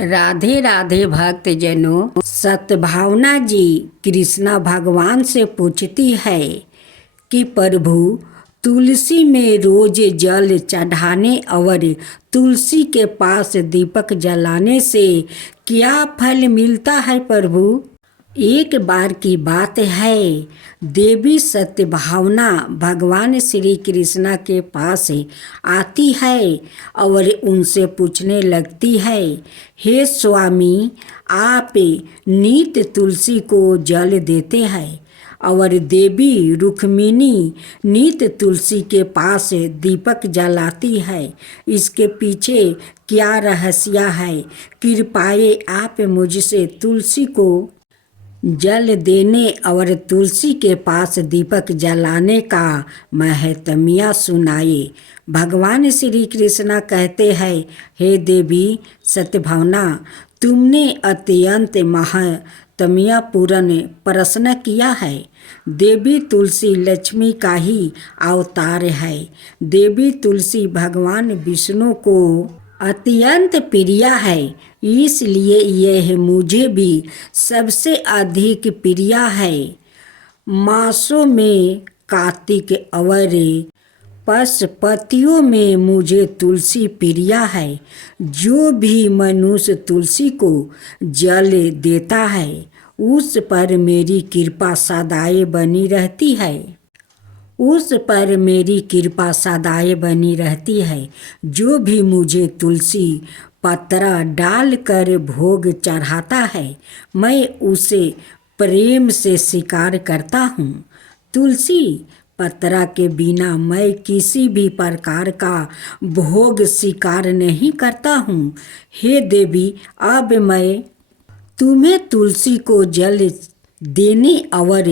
राधे राधे भक्तजनों। सतभावना जी कृष्णा भगवान से पूछती है कि प्रभु, तुलसी में रोज जल चढ़ाने और तुलसी के पास दीपक जलाने से क्या फल मिलता है प्रभु? एक बार की बात है, देवी सत्यभावना भगवान श्री कृष्णा के पास आती है और उनसे पूछने लगती है, हे स्वामी, आप नित्य तुलसी को जल देते हैं और देवी रुक्मिणी नित्य तुलसी के पास दीपक जलाती है। इसके पीछे क्या रहस्य है? कृपया आप मुझसे तुलसी को जल देने और तुलसी के पास दीपक जलाने का महत्म्य सुनाए। भगवान श्री कृष्णा कहते हैं, हे देवी सत्यभावना, तुमने अत्यंत महत्म्यपूर्ण प्रश्न किया है। देवी तुलसी लक्ष्मी का ही अवतार है। देवी तुलसी भगवान विष्णु को अत्यंत प्रिय है, इसलिए यह मुझे भी सबसे अधिक प्रिय है। मासों में कार्तिक और पशुपतियों में मुझे तुलसी प्रिय है। जो भी मनुष्य तुलसी को जल देता है उस पर मेरी कृपा सदाए बनी रहती है। उस पर मेरी कृपा सदाए बनी रहती है। जो भी मुझे तुलसी पत्रा डालकर भोग चढ़ाता है, मैं उसे प्रेम से स्वीकार करता हूँ। तुलसी पत्रा के बिना मैं किसी भी प्रकार का भोग स्वीकार नहीं करता हूँ। हे देवी, अब मैं तुम्हें तुलसी को जल देने और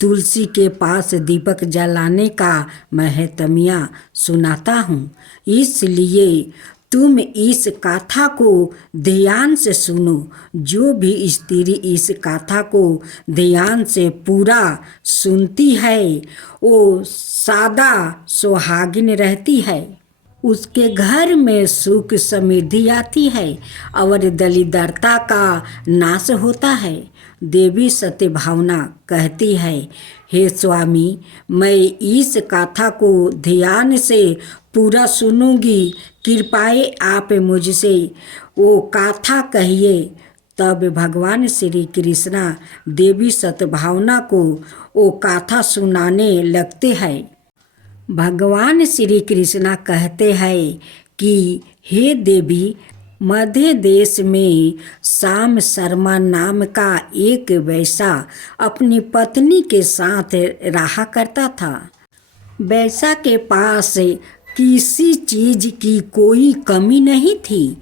तुलसी के पास दीपक जलाने का महत्म्य सुनाता हूँ। इसलिए तुम इस कथा को ध्यान से सुनो। जो भी स्त्री इस कथा को ध्यान से पूरा सुनती है वो सदा सुहागिन रहती है। उसके घर में सुख समृद्धि आती है और दरिद्रता का नाश होता है। देवी सत्यभावना कहती है, हे स्वामी, मैं इस कथा को ध्यान से पूरा सुनूंगी। कृपया आप मुझसे वो कथा कहिए। तब भगवान श्री कृष्णा देवी सत्यभावना को वो कथा सुनाने लगते हैं। भगवान श्री कृष्णा कहते हैं कि हे देवी, मध्य देश में श्याम शर्मा नाम का एक वैश्य अपनी पत्नी के साथ रहा करता था। वैश्य के पास किसी चीज की कोई कमी नहीं थी।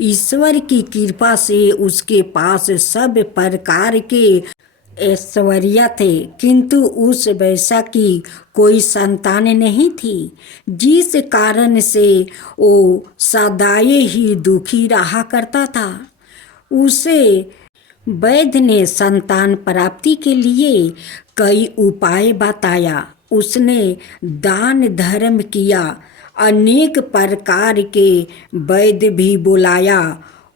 ईश्वर की कृपा से उसके पास सब प्रकार के ऐश्वर्य थे, किंतु उस वैश्य की कोई संतान नहीं थी, जिस कारण से वो सदाए ही दुखी रहा करता था। उसे वैद्य ने संतान प्राप्ति के लिए कई उपाय बताया। उसने दान धर्म किया, अनेक प्रकार के वैद्य भी बुलाया।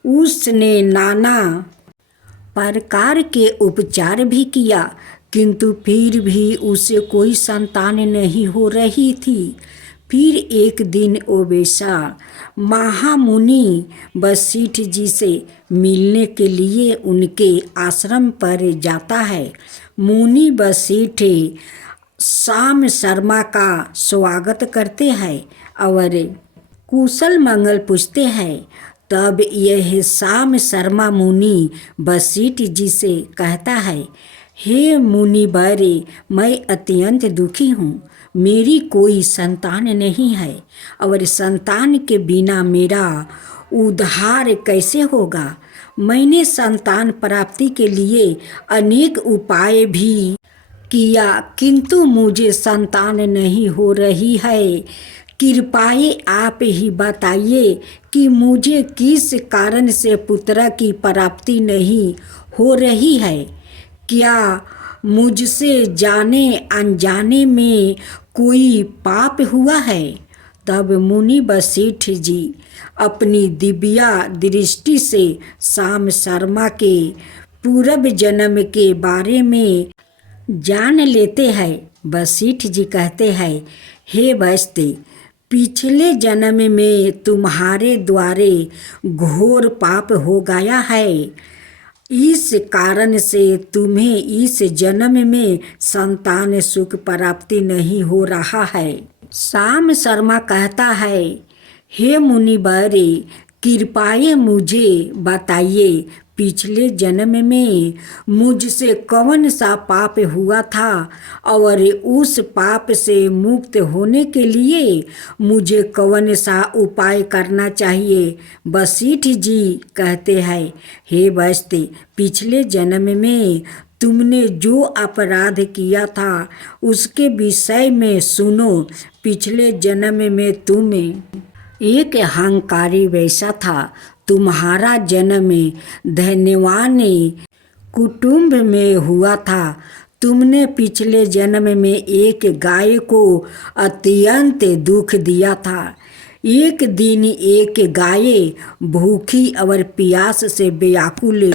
उसने नाना प्रकार के उपचार भी किया, किंतु फिर भी उसे कोई संतान नहीं हो रही थी। फिर एक दिन वो वैश्य महामुनि वशिष्ठ जी से मिलने के लिए उनके आश्रम पर जाता है। मुनि वशिष्ठ श्याम शर्मा का स्वागत करते हैं और कुशल मंगल पूछते हैं। तब यह श्याम शर्मा मुनि वशिष्ठ जी से कहता है, हे मुनिवर, मैं अत्यंत दुखी हूँ। मेरी कोई संतान नहीं है और संतान के बिना मेरा उद्धार कैसे होगा? मैंने संतान प्राप्ति के लिए अनेक उपाय भी किया, किंतु मुझे संतान नहीं हो रही है। कृपया आप ही बताइए कि मुझे किस कारण से पुत्र की प्राप्ति नहीं हो रही है। क्या मुझसे जाने अनजाने में कोई पाप हुआ है? तब मुनि वशिष्ठ जी अपनी दिव्या दृष्टि से श्याम शर्मा के पूर्व जन्म के बारे में जान लेते हैं। वशिष्ठ जी कहते हैं, हे वैश्य, पिछले जन्म में तुम्हारे द्वारे घोर पाप हो गया है। इस कारण से तुम्हें इस जन्म में संतान सुख प्राप्ति नहीं हो रहा है। श्याम शर्मा कहता है, हे मुनिवर, कृपया मुझे बताइए, पिछले जन्म में मुझसे कौन सा पाप हुआ था और उस पाप से मुक्त होने के लिए मुझे कौन सा उपाय करना चाहिए। वशिष्ठ जी कहते हैं, हे वैश्य, पिछले जन्म में तुमने जो अपराध किया था उसके विषय में सुनो। पिछले जन्म में तुम एक अहंकारी वैसा था। तुम्हारा जन्म धन्यवान कुटुंब में हुआ था। तुमने पिछले जन्म में एक गाय को अत्यंत दुख दिया था। एक दिन एक गाय भूखी और प्यास से व्याकुल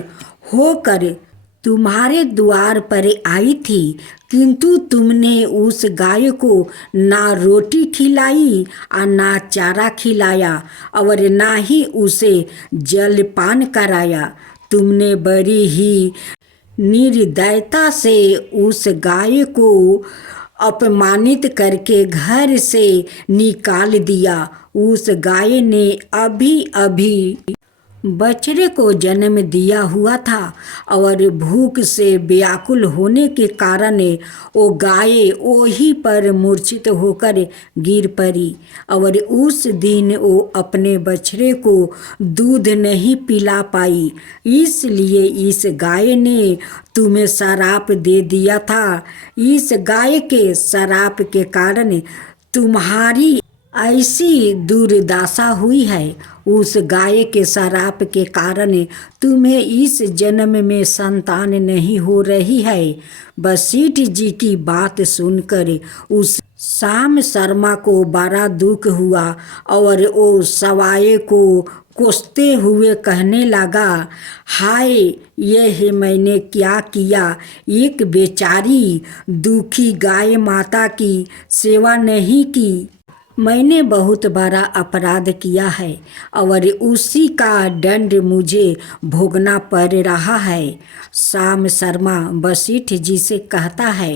होकर तुम्हारे द्वार पर आई थी, किंतु तुमने उस गाय को ना रोटी खिलाई और ना चारा खिलाया और ना ही उसे जलपान कराया। तुमने बड़ी ही निर्दयता से उस गाय को अपमानित करके घर से निकाल दिया। उस गाय ने अभी अभी बछड़े को जन्म दिया हुआ था और भूख से व्याकुल होने के कारण वो गाय वहीं पर मूर्छित होकर गिर पड़ी और उस दिन वो अपने बछड़े को दूध नहीं पिला पाई। इसलिए इस गाय ने तुम्हें श्राप दे दिया था। इस गाय के श्राप के कारण तुम्हारी ऐसी दुर्दशा हुई है। उस गाय के श्राप के कारण तुम्हें इस जन्म में संतान नहीं हो रही है। वशिष्ठ जी की बात सुनकर उस श्याम शर्मा को बड़ा दुख हुआ और वो सवाए को कोसते हुए कहने लगा, हाय, यह मैंने क्या किया। एक बेचारी दुखी गाय माता की सेवा नहीं की। मैंने बहुत बड़ा अपराध किया है और उसी का दंड मुझे भोगना पड़ रहा है। श्याम शर्मा वशिष्ठ जी से कहता है,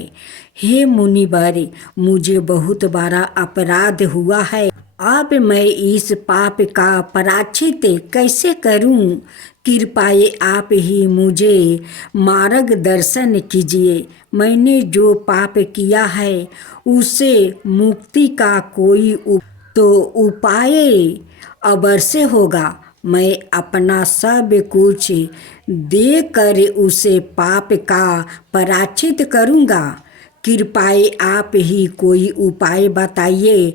हे मुनिवर, मुझे बहुत बड़ा अपराध हुआ है। अब मैं इस पाप का प्रायश्चित कैसे करूं? कृपया आप ही मुझे मार्गदर्शन कीजिए। मैंने जो पाप किया है उससे मुक्ति का कोई तो उपाय अवश्य होगा। मैं अपना सब कुछ देकर उसे पाप का प्रायश्चित करूँगा। कृपया आप ही कोई उपाय बताइए।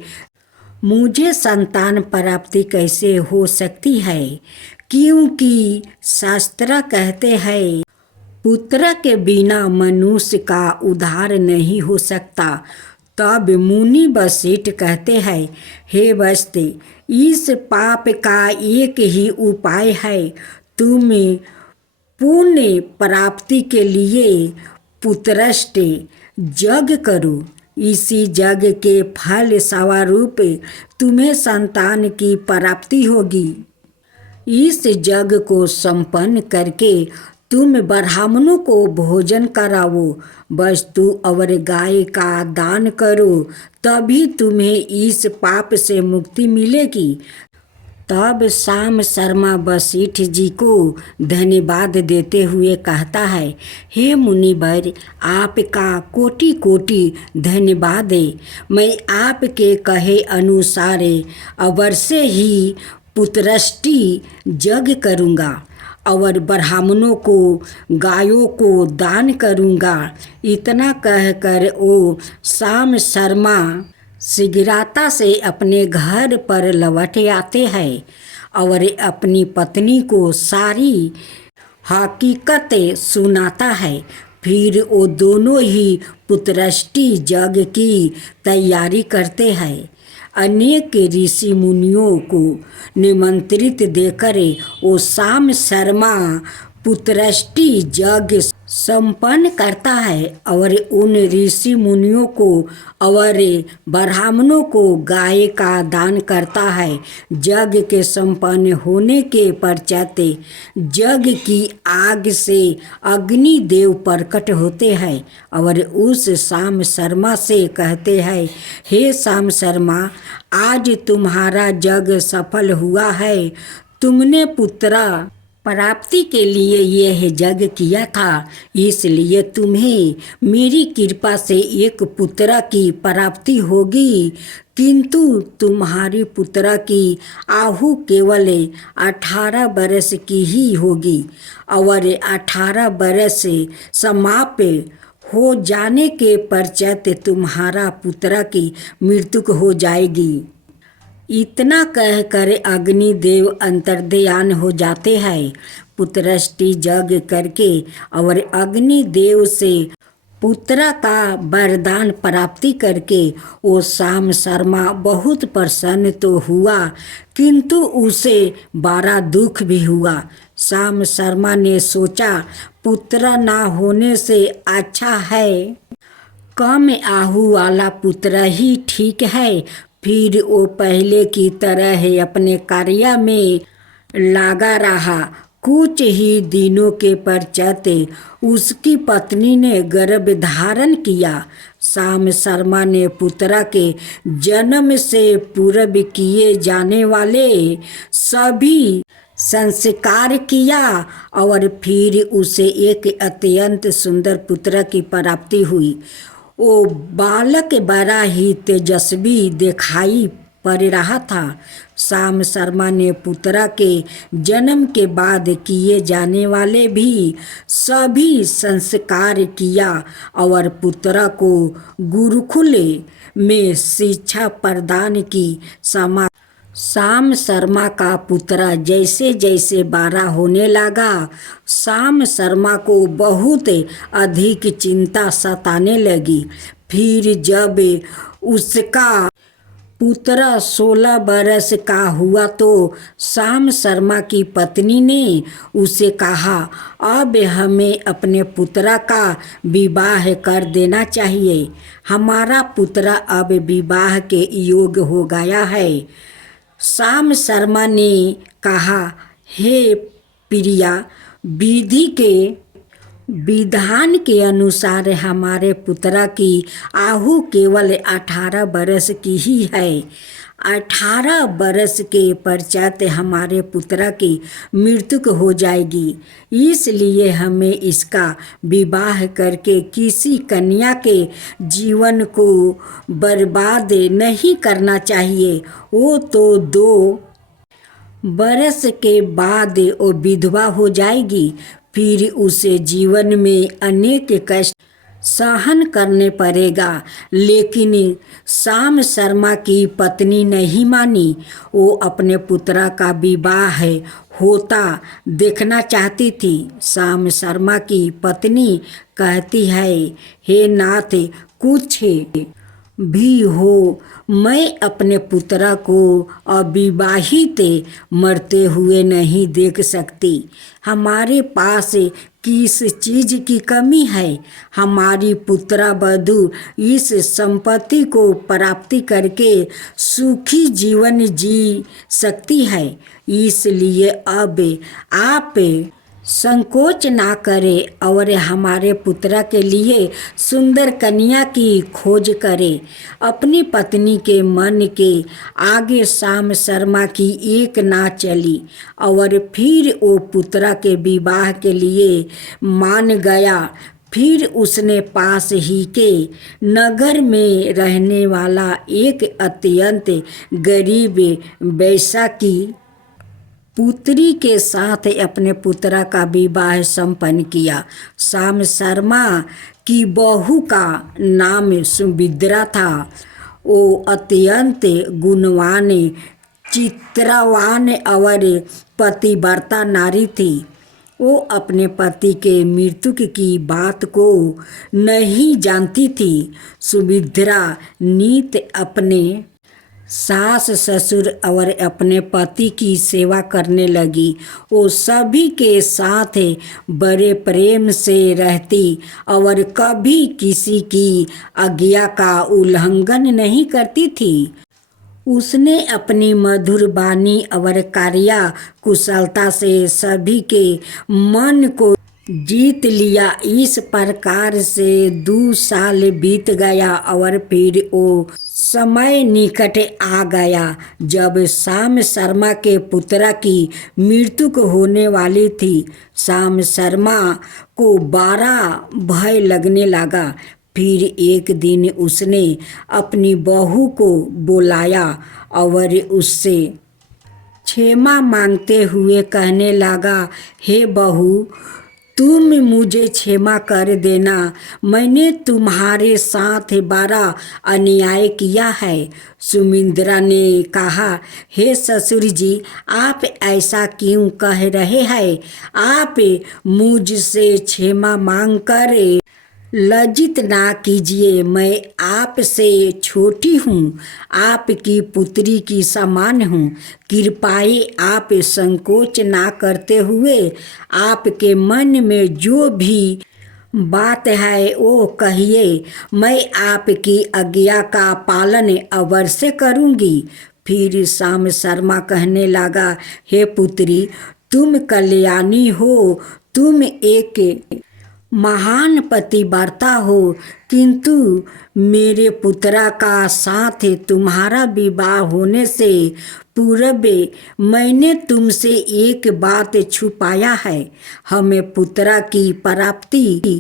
मुझे संतान प्राप्ति कैसे हो सकती है? क्योंकि शास्त्र कहते हैं, पुत्र के बिना मनुष्य का उद्धार नहीं हो सकता। तब मुनि वशिष्ठ कहते हैं, हे वैश्य, इस पाप का एक ही उपाय है। तुम पुण्य प्राप्ति के लिए पुत्रष्ट यज्ञ करो। इसी यज्ञ के फल स्वरूप तुम्हें संतान की प्राप्ति होगी। इस यज्ञ को संपन्न करके तुम ब्राह्मणों को भोजन कराओ, वस्तु और गाय का दान करो, तभी तुम्हें इस पाप से मुक्ति मिलेगी। तब श्याम शर्मा वशिष्ठ जी को धन्यवाद देते हुए कहता है, हे मुनिवर, आपका कोटि कोटि धन्यवाद है। मैं आपके कहे अनुसार अवश्य ही पुत्रष्टि यज्ञ करूँगा और ब्राह्मणों को गायों को दान करूँगा। इतना कहकर वो श्याम शर्मा शीघ्रता से अपने घर पर लौट आते हैं और अपनी पत्नी को सारी हकीकत सुनाता है। फिर वो दोनों ही पुत्रष्टि यज्ञ की तैयारी करते हैं। अनेक ऋषि मुनियों को निमंत्रित देकर वो शाम शर्मा पुत्रष्टि यज्ञ संपन्न करता है और उन ऋषि मुनियों को और ब्राह्मणों को गाय का दान करता है। यज्ञ के संपन्न होने के पश्चात यज्ञ की आग से अग्निदेव प्रकट होते हैं और उस शाम शर्मा से कहते हैं, हे शाम शर्मा, आज तुम्हारा यज्ञ सफल हुआ है। तुमने पुत्र प्राप्ति के लिए यह यज्ञ किया था, इसलिए तुम्हें मेरी कृपा से एक पुत्र की प्राप्ति होगी। किंतु तुम्हारी पुत्र की आयु केवल 18 वर्ष की ही होगी और 18 वर्ष समाप्त हो जाने के पश्चात तुम्हारा पुत्र की मृत्यु हो जाएगी। इतना कहकर अग्निदेव अंतर्ध्यान हो जाते हैं। पुत्रष्टि यज्ञ करके और अग्निदेव से पुत्र का वरदान प्राप्ति करके वो शाम शर्मा बहुत प्रसन्न तो हुआ, किंतु उसे बड़ा दुख भी हुआ। शाम शर्मा ने सोचा, पुत्र ना होने से अच्छा है कम आयु वाला पुत्र ही ठीक है। फिर वो पहले की तरह अपने कार्य में लगा रहा। कुछ ही दिनों के पश्चात उसकी पत्नी ने गर्भ धारण किया। शाम शर्मा ने पुत्र के जन्म से पूर्व किए जाने वाले सभी संस्कार किया और फिर उसे एक अत्यंत सुंदर पुत्र की प्राप्ति हुई। वो बालक बड़ा ही तेजस्वी दिखाई पड़ रहा था। शाम शर्मा ने पुत्र के जन्म के बाद किए जाने वाले भी सभी संस्कार किया और पुत्र को गुरुकुल में शिक्षा प्रदान की। शाम शर्मा का पुत्र जैसे जैसे बड़ा होने लगा, शाम शर्मा को बहुत अधिक चिंता सताने लगी। फिर जब उसका पुत्र 16 वर्ष का हुआ तो शाम शर्मा की पत्नी ने उसे कहा, अब हमें अपने पुत्र का विवाह कर देना चाहिए। हमारा पुत्र अब विवाह के योग्य हो गया है। शाम शर्मा ने कहा, हे प्रिया, विधि के विधान के अनुसार हमारे पुत्र की आयु केवल 18 वर्ष की ही है। 18 वर्ष के पश्चात हमारे पुत्र की मृत्यु हो जाएगी, इसलिए हमें इसका विवाह करके किसी कन्या के जीवन को बर्बाद नहीं करना चाहिए। वो तो 2 वर्ष के बाद वो विधवा हो जाएगी, फिर उसे जीवन में अनेक कष्ट सहन करने पड़ेगा। लेकिन शाम शर्मा की पत्नी नहीं मानी। वो अपने पुत्र का विवाह होता देखना चाहती थी। शाम शर्मा की पत्नी कहती है, हे नाथ, कुछ भी हो, मैं अपने पुत्र को अविवाहित मरते हुए नहीं देख सकती। हमारे पास किस चीज़ की कमी है? हमारी पुत्र वधू इस संपत्ति को प्राप्ति करके सुखी जीवन जी सकती है। इसलिए अब आप संकोच ना करें और हमारे पुत्र के लिए सुंदर कन्या की खोज करें। अपनी पत्नी के मन के आगे शाम शर्मा की एक ना चली और फिर वो पुत्र के विवाह के लिए मान गया। फिर उसने पास ही के नगर में रहने वाला एक अत्यंत गरीब वैश्य की पुत्री के साथ अपने पुत्र का विवाह संपन्न किया। शाम शर्मा की बहू का नाम सुमित्रा था। वो अत्यंत गुणवान, चित्रवान और पतिव्रता नारी थी। वो अपने पति के मृत्यु की बात को नहीं जानती थी। सुमित्रा नित अपने सास ससुर और अपने पति की सेवा करने लगी। वो सभी के साथ बड़े प्रेम से रहती और कभी किसी की आज्ञा का उल्लंघन नहीं करती थी। उसने अपनी मधुर वाणी और कार्य कुशलता से सभी के मन को जीत लिया। इस प्रकार से 2 साल बीत गया और फिर वो समय निकट आ गया जब श्याम शर्मा के पुत्र की मृत्यु होने वाली थी। श्याम शर्मा को बड़ा भय लगने लगा। फिर एक दिन उसने अपनी बहू को बुलाया और उससे क्षमा मांगते हुए कहने लगा, हे बहू, तुम मुझे क्षमा कर देना। मैंने तुम्हारे साथ बड़ा अन्याय किया है। सुमित्रा ने कहा, हे ससुर जी, आप ऐसा क्यों कह रहे हैं? आप मुझसे क्षमा मांगकर लज्जित ना कीजिए। मैं आपसे छोटी हूँ, आपकी पुत्री की समान हूँ। कृपया आप संकोच ना करते हुए आपके मन में जो भी बात है वो कहिए। मैं आपकी आज्ञा का पालन अवश्य करूँगी। फिर श्याम शर्मा कहने लगा, हे पुत्री, तुम कल्याणी हो, तुम एक महान पतिव्रता हो, किंतु मेरे पुत्र का साथ तुम्हारा विवाह होने से पूर्व मैंने तुमसे एक बात छुपाया है। हमें पुत्र की प्राप्ति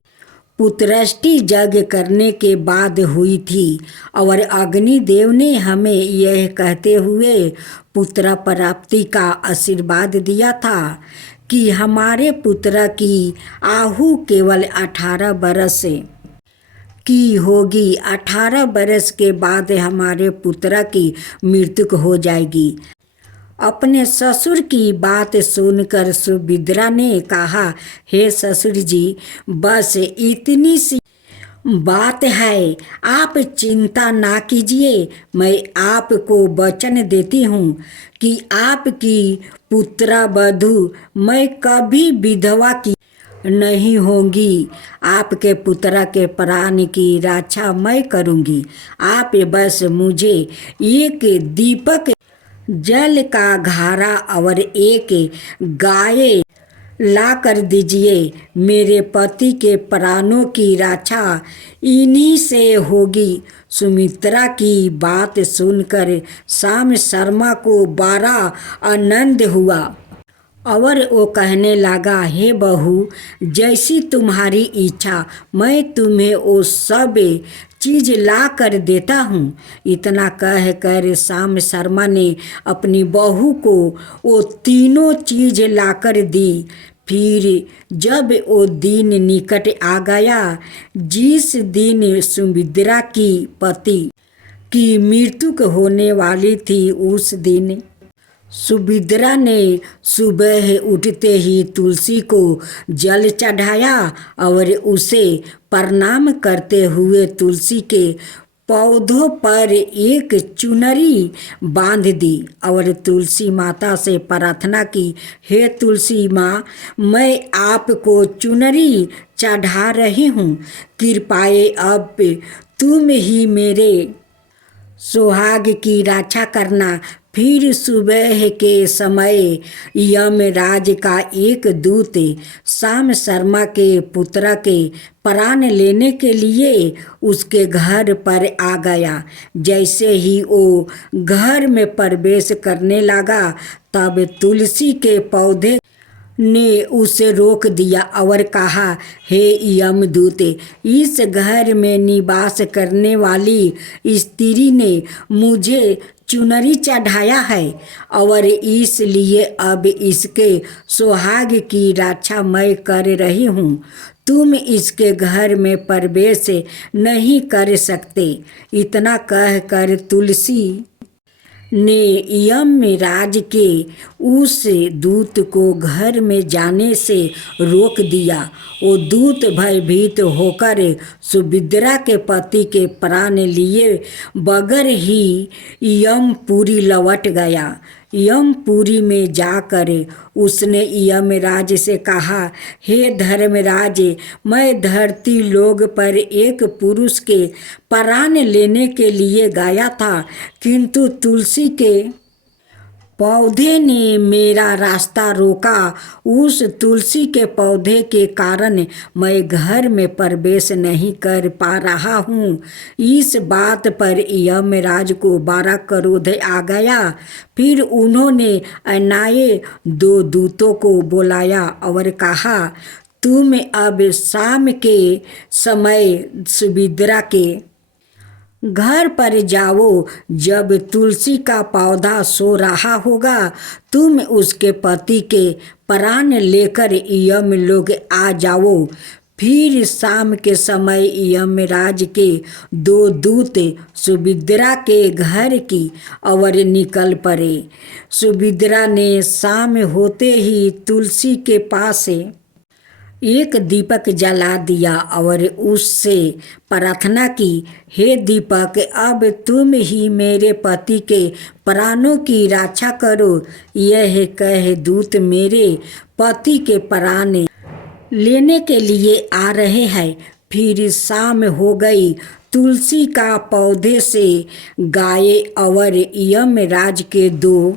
पुत्रष्टि यज्ञ करने के बाद हुई थी और अग्निदेव ने हमें यह कहते हुए पुत्र प्राप्ति का आशीर्वाद दिया था कि हमारे पुत्र की आयु केवल 18 बरस की होगी। 18 बरस के बाद हमारे पुत्र की मृत्यु हो जाएगी। अपने ससुर की बात सुनकर सुभद्रा ने कहा, हे ससुर जी, बस इतनी सी बात है, आप चिंता ना कीजिए। मैं आपको वचन देती हूँ कि आपकी पुत्रवधू मैं कभी विधवा की नहीं होंगी। आपके पुत्र के प्राण की रक्षा मैं करूँगी। आप बस मुझे एक दीपक जल का घड़ा और एक गाय ला कर दीजिए। मेरे पति के प्राणों की रक्षा इन्हीं से होगी। सुमित्रा की बात सुनकर श्याम शर्मा को बड़ा आनंद हुआ और वो कहने लगा, हे बहू, जैसी तुम्हारी इच्छा, मैं तुम्हें वो सब चीज़ ला कर देता हूँ। इतना कह कर श्याम शर्मा ने अपनी बहू को वो तीनों चीज़ ला कर दी। फिर जब वो दिन निकट आ गया जिस दिन सुमित्रा की पति की मृत्यु होने वाली थी, उस दिन सुभद्रा ने सुबह उठते ही तुलसी को जल चढ़ाया और उसे प्रणाम करते हुए तुलसी के पौधों पर एक चुनरी बांध दी और तुलसी माता से प्रार्थना की, हे तुलसी माँ, मैं आपको चुनरी चढ़ा रही हूँ। कृपया अब तुम ही मेरे सुहाग की रक्षा करना। फिर सुबह के समय यमराज का एक दूत श्याम शर्मा के पुत्र के प्राण लेने के लिए उसके घर पर आ गया। जैसे ही वो घर में प्रवेश करने लगा तब तुलसी के पौधे ने उसे रोक दिया और कहा, हे यमदूत, इस घर में निवास करने वाली स्त्री ने मुझे चुनरी चढ़ाया है और इसलिए अब इसके सुहाग की रक्षा मैं कर रही हूँ। तुम इसके घर में प्रवेश नहीं कर सकते। इतना कहकर तुलसी ने यमराज के उस दूत को घर में जाने से रोक दिया। वो दूत भयभीत होकर सुभद्रा के पति के प्राण लिए बगैर ही यमपुरी लौट गया। यमपुरी में जाकर उसने यमराज से कहा, हे धर्मराज, मैं धरती लोक पर एक पुरुष के प्राण लेने के लिए गया था, किंतु तुलसी के पौधे ने मेरा रास्ता रोका। उस तुलसी के पौधे के कारण मैं घर में प्रवेश नहीं कर पा रहा हूँ। इस बात पर यमराज को बड़ा क्रोध आ गया। फिर उन्होंने अनाए दो दूतों को बुलाया और कहा, तुम अब शाम के समय सुभद्रा के घर पर जाओ। जब तुलसी का पौधा सो रहा होगा, तुम उसके पति के प्राण लेकर यमलोक आ जाओ। फिर शाम के समय यमराज के दो दूत सुभद्रा के घर की ओर निकल पड़े। सुभद्रा ने शाम होते ही तुलसी के पास एक दीपक जला दिया और उससे प्रार्थना की, हे दीपक, अब तुम ही मेरे पति के प्राणों की रक्षा करो। यह कह दूत मेरे पति के प्राण लेने के लिए आ रहे हैं। फिर शाम हो गई। तुलसी का पौधे से गाये और यमराज के दो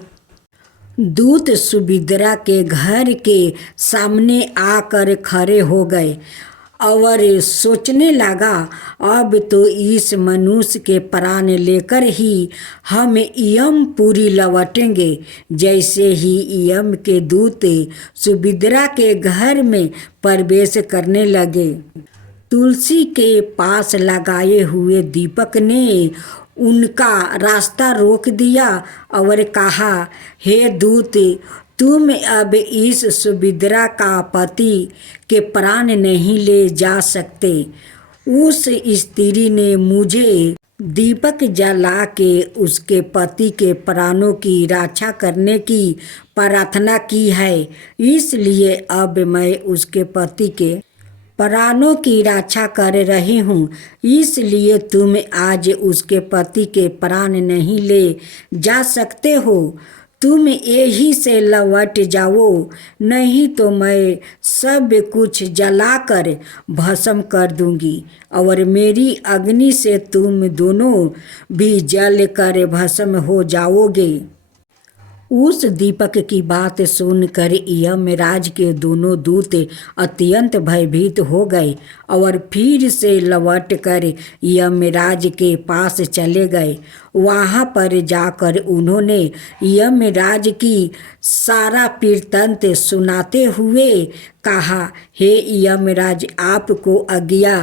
दूत सुभद्रा के घर के सामने आकर खड़े हो गए और सोचने लगा, अब तो इस मनुष्य के प्राण लेकर ही हम यमपुरी लौटेंगे। जैसे ही यम के दूत सुभद्रा के घर में प्रवेश करने लगे, तुलसी के पास लगाए हुए दीपक ने उनका रास्ता रोक दिया और कहा, हे दूत, तुम अब इस सुभद्रा का पति के प्राण नहीं ले जा सकते। उस स्त्री ने मुझे दीपक जला के उसके पति के प्राणों की रक्षा करने की प्रार्थना की है, इसलिए अब मैं उसके पति के प्राणों की रक्षा कर रही हूँ। इसलिए तुम आज उसके पति के प्राण नहीं ले जा सकते हो। तुम यहीं से लौट जाओ, नहीं तो मैं सब कुछ जलाकर भस्म कर दूंगी और मेरी अग्नि से तुम दोनों भी जल कर भस्म हो जाओगे। उस दीपक की बात सुनकर यमराज के दोनों दूत अत्यंत भयभीत हो गए और फिर से लौट कर यमराज के पास चले गए। वहाँ पर जाकर उन्होंने यमराज की सारा वृत्तांत सुनाते हुए कहा, हे यमराज, आपको आज्ञा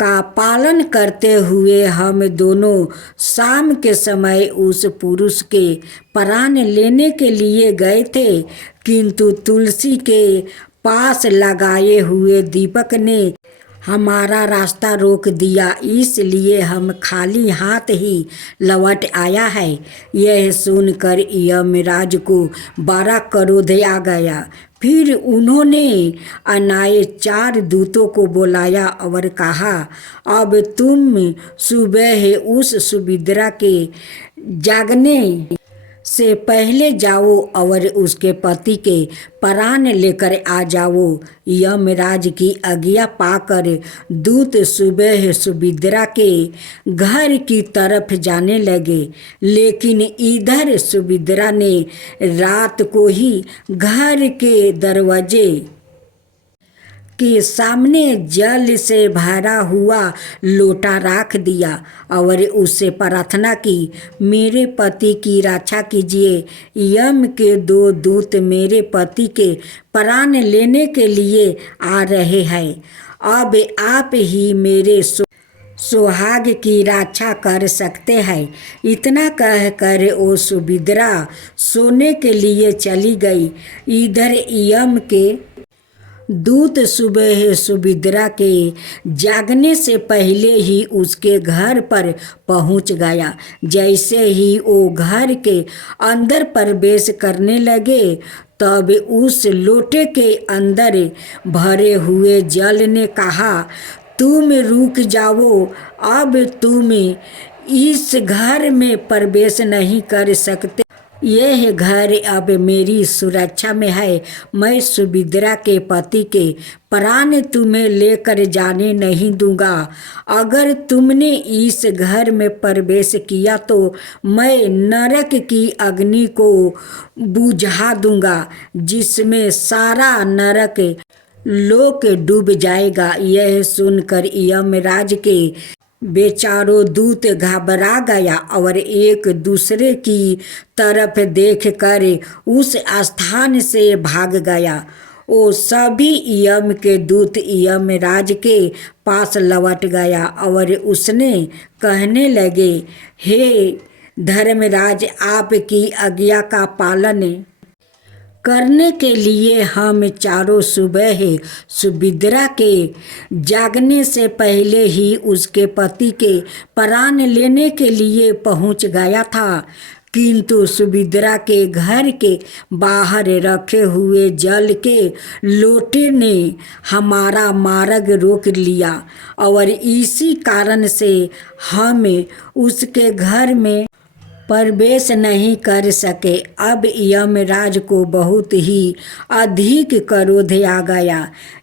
का पालन करते हुए हम दोनों शाम के समय उस पुरुष के प्राण लेने के लिए गए थे, किंतु तुलसी के पास लगाए हुए दीपक ने हमारा रास्ता रोक दिया, इसलिए हम खाली हाथ ही लौट आया है। यह सुनकर यमराज को बड़ा क्रोध आ गया। फिर उन्होंने अनाए 4 दूतों को बुलाया और कहा, अब तुम सुबह उस सुभद्रा के जागने से पहले जाओ और उसके पति के प्राण लेकर आ जाओ। यमराज की आज्ञा पाकर दूत सुबह सुभद्रा के घर की तरफ जाने लगे, लेकिन इधर सुभद्रा ने रात को ही घर के दरवाजे के सामने जल से भरा हुआ लोटा रख दिया और उससे प्रार्थना की, मेरे पति की रक्षा कीजिए। यम के 2 दूत मेरे पति के प्राण लेने के लिए आ रहे हैं। अब आप ही मेरे सुहाग की रक्षा कर सकते हैं। इतना कहकर वो सुभद्रा सोने के लिए चली गई। इधर यम के दूत सुबह सुभद्रा के जागने से पहले ही उसके घर पर पहुंच गया। जैसे ही वो घर के अंदर प्रवेश करने लगे तब उस लोटे के अंदर भरे हुए जल ने कहा, तुम रुक जाओ, अब तुम इस घर में प्रवेश नहीं कर सकते। यह घर अब मेरी सुरक्षा में है। मैं सुभद्रा के पति के प्राण तुम्हें लेकर जाने नहीं दूंगा। अगर तुमने इस घर में प्रवेश किया तो मैं नरक की अग्नि को बुझा दूंगा, जिसमें सारा नरक लोक डूब जाएगा। यह सुनकर यमराज के बेचारों दूत घबरा गया और एक दूसरे की तरफ देखकर उस स्थान से भाग गया। वो सभी यम के दूत यमराज के पास लौट गया और उसने कहने लगे, हे धर्मराज, आपकी आज्ञा का पालन करने के लिए हम चारों सुबह सुभद्रा के जागने से पहले ही उसके पति के प्राण लेने के लिए पहुंच गया था, किंतु सुभद्रा के घर के बाहर रखे हुए जल के लोटे ने हमारा मार्ग रोक लिया और इसी कारण से हम उसके घर में प्रवेश नहीं कर सके। अब यमराज को बहुत ही अधिक क्रोध आ गया।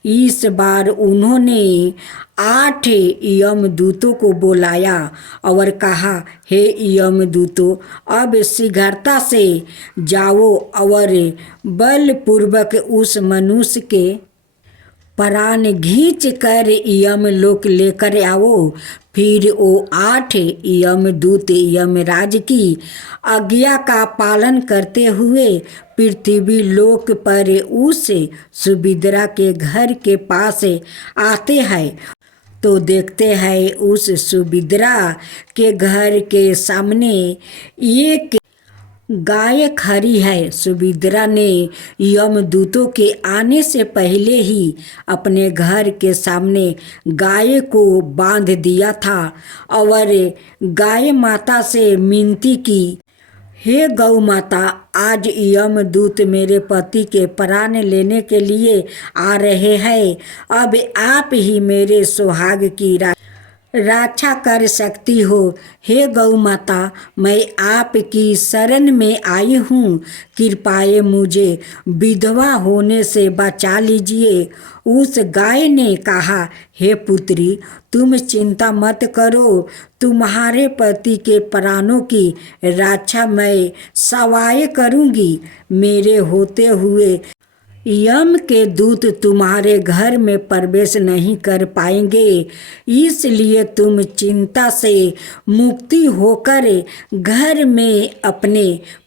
इस बार उन्होंने 8 यमदूतों को बुलाया और कहा, हे यमदूतों, अब शीघ्रता से जाओ और बलपूर्वक उस मनुष्य के प्राण खींच कर यमलोक लेकर आओ। फिर वो 8 यमदूत यमराज की आज्ञा का पालन करते हुए पृथ्वी लोक पर उस सुभद्रा के घर के पास आते हैं तो देखते हैं उस सुभद्रा के घर के सामने एक गाय खड़ी है। सुभद्रा ने यमदूतों के आने से पहले ही अपने घर के सामने गाय को बांध दिया था और गाय माता से विनती की, हे गौ माता, आज यमदूत मेरे पति के प्राण लेने के लिए आ रहे हैं। अब आप ही मेरे सुहाग की रक्षा कर सकती हो। हे गौ माता, मैं आपकी शरण में आई हूँ, कृपया मुझे विधवा होने से बचा लीजिए। उस गाय ने कहा, हे पुत्री, तुम चिंता मत करो, तुम्हारे पति के प्राणों की रक्षा मैं सवाय करूँगी। मेरे होते हुए यम के दूत तुम्हारे घर में प्रवेश नहीं कर पाएंगे, इसलिए तुम चिंता से मुक्ति होकर घर में अपने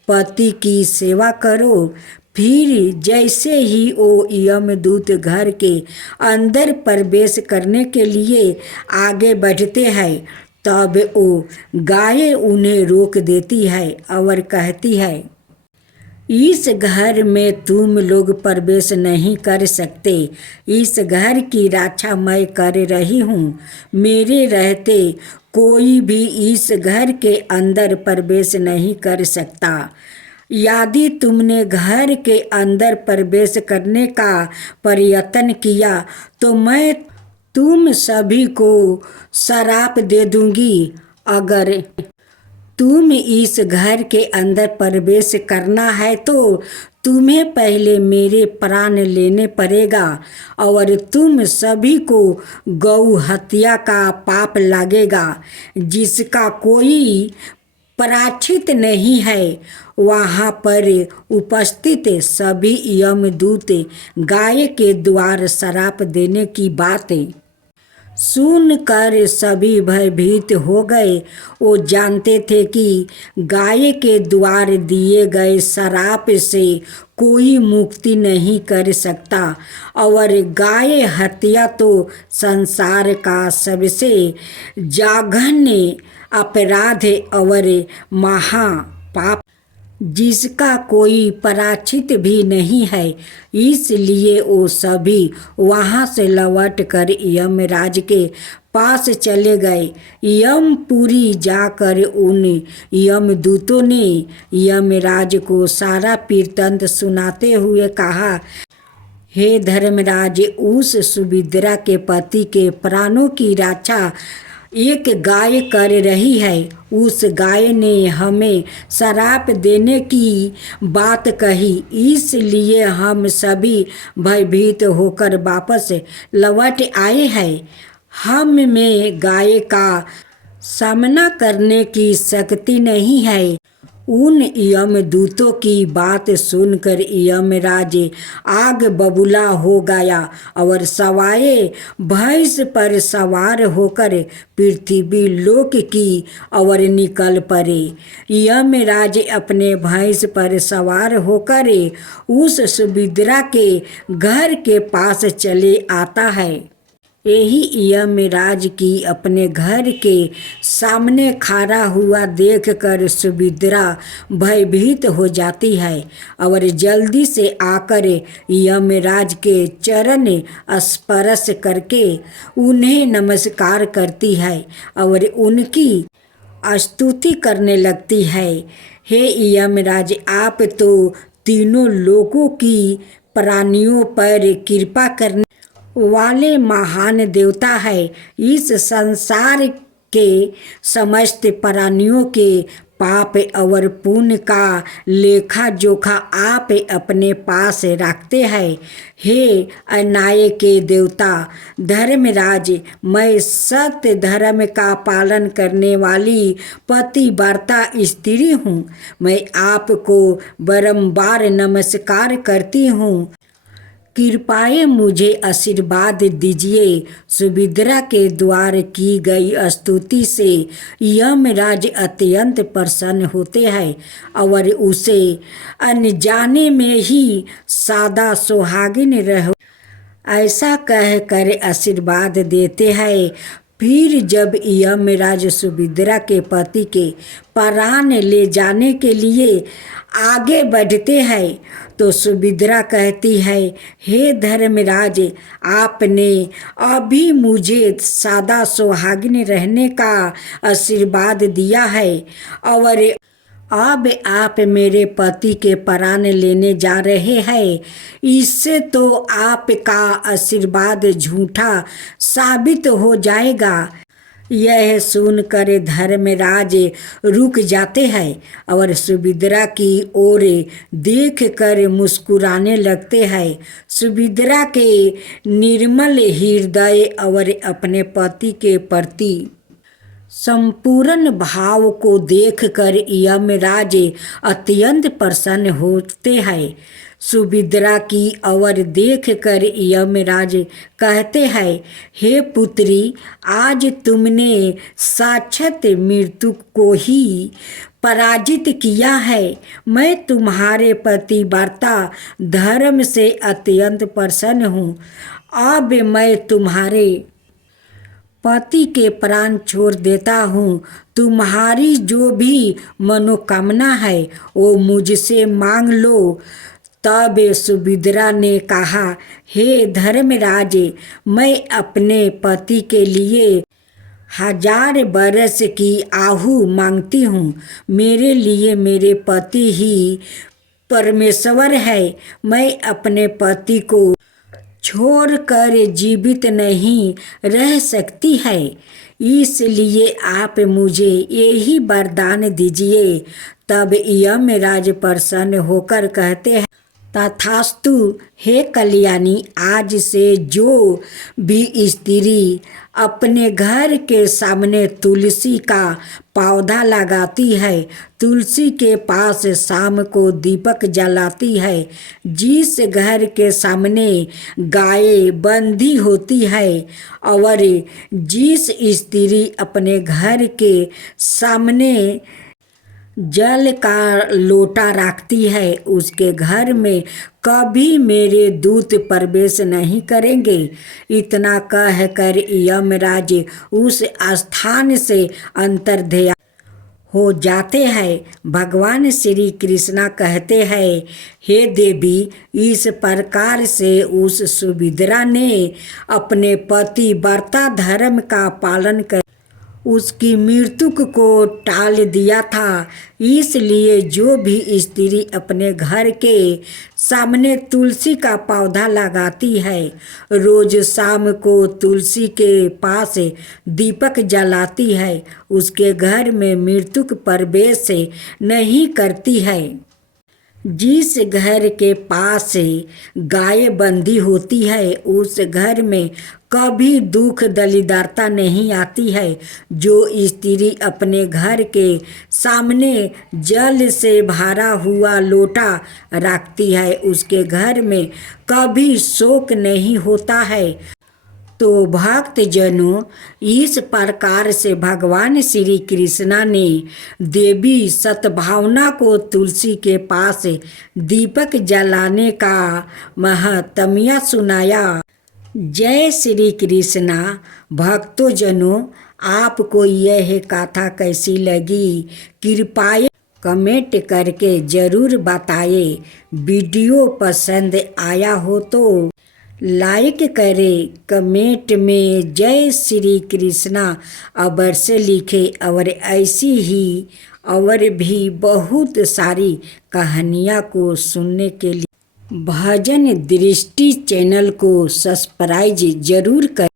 पति की सेवा करो। फिर जैसे ही वो यमदूत घर के अंदर प्रवेश करने के लिए आगे बढ़ते हैं तब वो गाय उन्हें रोक देती है और कहती है, इस घर में तुम लोग प्रवेश नहीं कर सकते। इस घर की रक्षा मैं कर रही हूँ। मेरे रहते कोई भी इस घर के अंदर प्रवेश नहीं कर सकता। यदि तुमने घर के अंदर प्रवेश करने का प्रयत्न किया तो मैं तुम सभी को श्राप दे दूंगी। अगर तुम इस घर के अंदर प्रवेश करना है तो तुम्हें पहले मेरे प्राण लेने पड़ेगा और तुम सभी को गौ हत्या का पाप लगेगा, जिसका कोई प्रायश्चित नहीं है। वहाँ पर उपस्थित सभी यमदूत गाय के द्वार श्राप देने की बातें सुनकर सभी भयभीत हो गए। वो जानते थे कि गाय के द्वार दिए गए श्राप से कोई मुक्ति नहीं कर सकता और गाय हत्या तो संसार का सबसे जघन्य अपराध और महापाप जिसका कोई पराचित भी नहीं है, इसलिए वो सभी वहाँ से लौट कर यमराज के पास चले गए। यमपुरी जाकर उन यमदूतों ने यमराज को सारा वृत्तांत सुनाते हुए कहा, हे धर्मराज, उस सुभद्रा के पति के प्राणों की रक्षा एक गाय कर रही है। उस गाय ने हमें श्राप देने की बात कही, इसलिए हम सभी भयभीत होकर वापस लौट आए हैं। हम में गाय का सामना करने की शक्ति नहीं है। उन यमदूतों की बात सुनकर यमराज आग बबूला हो गया और सवाए भैंस पर सवार होकर पृथ्वी लोक की ओर निकल पड़े। यमराज अपने भैंस पर सवार होकर उस सुभद्रा के घर के पास चले आता है। यही यमराज की अपने घर के सामने खड़ा हुआ देखकर सुभद्रा भयभीत हो जाती है और जल्दी से आकर यमराज के चरण स्पर्श करके उन्हें नमस्कार करती है और उनकी स्तुति करने लगती है। हे यमराज, आप तो तीनों लोगों की प्राणियों पर कृपा करने वाले महान देवता है। इस संसार के समस्त प्राणियों के पाप और पुण्य का लेखा जोखा आप अपने पास रखते हैं। हे अन्याय के देवता धर्मराज, मैं सत्य धर्म का पालन करने वाली पतिव्रता स्त्री हूँ। मैं आपको बारंबार नमस्कार करती हूँ। कृपया मुझे आशीर्वाद दीजिए। सुभद्रा के द्वारा की गई स्तुति से यमराज अत्यंत प्रसन्न होते हैं और उसे अनजाने में ही सादा सुहागिन रहो ऐसा कहकर आशीर्वाद देते हैं। फिर जब यमराज सुभद्रा के पति के प्राण ले जाने के लिए आगे बढ़ते हैं तो सुभद्रा कहती है, हे धर्मराज, आपने अभी मुझे सादा सुहागिन रहने का आशीर्वाद दिया है और अब आप मेरे पति के प्राण लेने जा रहे हैं। इससे तो आपका आशीर्वाद झूठा साबित हो जाएगा। यह सुनकर धर्मराज रुक जाते हैं और सुभद्रा की ओर देखकर मुस्कुराने लगते हैं। सुभद्रा के निर्मल हृदय और अपने पति के प्रति संपूर्ण भाव को देखकर यमराज अत्यंत प्रसन्न होते हैं। सुभद्रा की ओर देखकर यमराज कहते हैं, हे पुत्री, आज तुमने साक्षात मृत्यु को ही पराजित किया है। मैं तुम्हारे पतिव्रता धर्म से अत्यंत प्रसन्न हूँ। अब मैं तुम्हारे पति के प्राण छोड़ देता हूँ। तुम्हारी जो भी मनोकामना है वो मुझसे मांग लो। तब सुभद्रा ने कहा, हे धर्मराज, मैं अपने पति के लिए 1000 बरस की आहु मांगती हूँ। मेरे लिए मेरे पति ही परमेश्वर है। मैं अपने पति को छोड़कर जीवित नहीं रह सकती है, इसलिए आप मुझे यही वरदान दीजिए। तब यमराज प्रसन्न होकर कहते हैं, तथास्तु हे कल्याणी, आज से जो भी स्त्री अपने घर के सामने तुलसी का पौधा लगाती है, तुलसी के पास शाम को दीपक जलाती है, जिस घर के सामने गाय बंधी होती है और जिस स्त्री अपने घर के सामने जल का लोटा रखती है, उसके घर में कभी मेरे दूत प्रवेश नहीं करेंगे। इतना कहकर यमराज उस स्थान से अंतर्ध्यान हो जाते हैं। भगवान श्री कृष्णा कहते हैं, हे देवी, इस प्रकार से उस सुभद्रा ने अपने पति व्रता धर्म का पालन कर उसकी मृत्यु को टाल दिया था। इसलिए जो भी स्त्री अपने घर के सामने तुलसी का पौधा लगाती है, रोज शाम को तुलसी के पास दीपक जलाती है, उसके घर में मृत्यु प्रवेश नहीं करती है। जिस घर के पास गाय बंधी होती है, उस घर में कभी दुख दरिद्रता नहीं आती है। जो स्त्री अपने घर के सामने जल से भरा हुआ लोटा रखती है, उसके घर में कभी शोक नहीं होता है। तो भक्त जनों, इस प्रकार से भगवान श्री कृष्णा ने देवी सद्भावना को तुलसी के पास दीपक जलाने का महत्म्य सुनाया। जय श्री कृष्णा। भक्तों जनों, आपको यह कथा कैसी लगी, कृपया कमेंट करके ज़रूर बताइए। वीडियो पसंद आया हो तो लाइक करें, कमेंट में जय श्री कृष्णा अवश्य लिखें। और ऐसी ही और भी बहुत सारी कहानियाँ को सुनने के लिए भजन दृष्टि चैनल को सब्सक्राइब जरूर करें।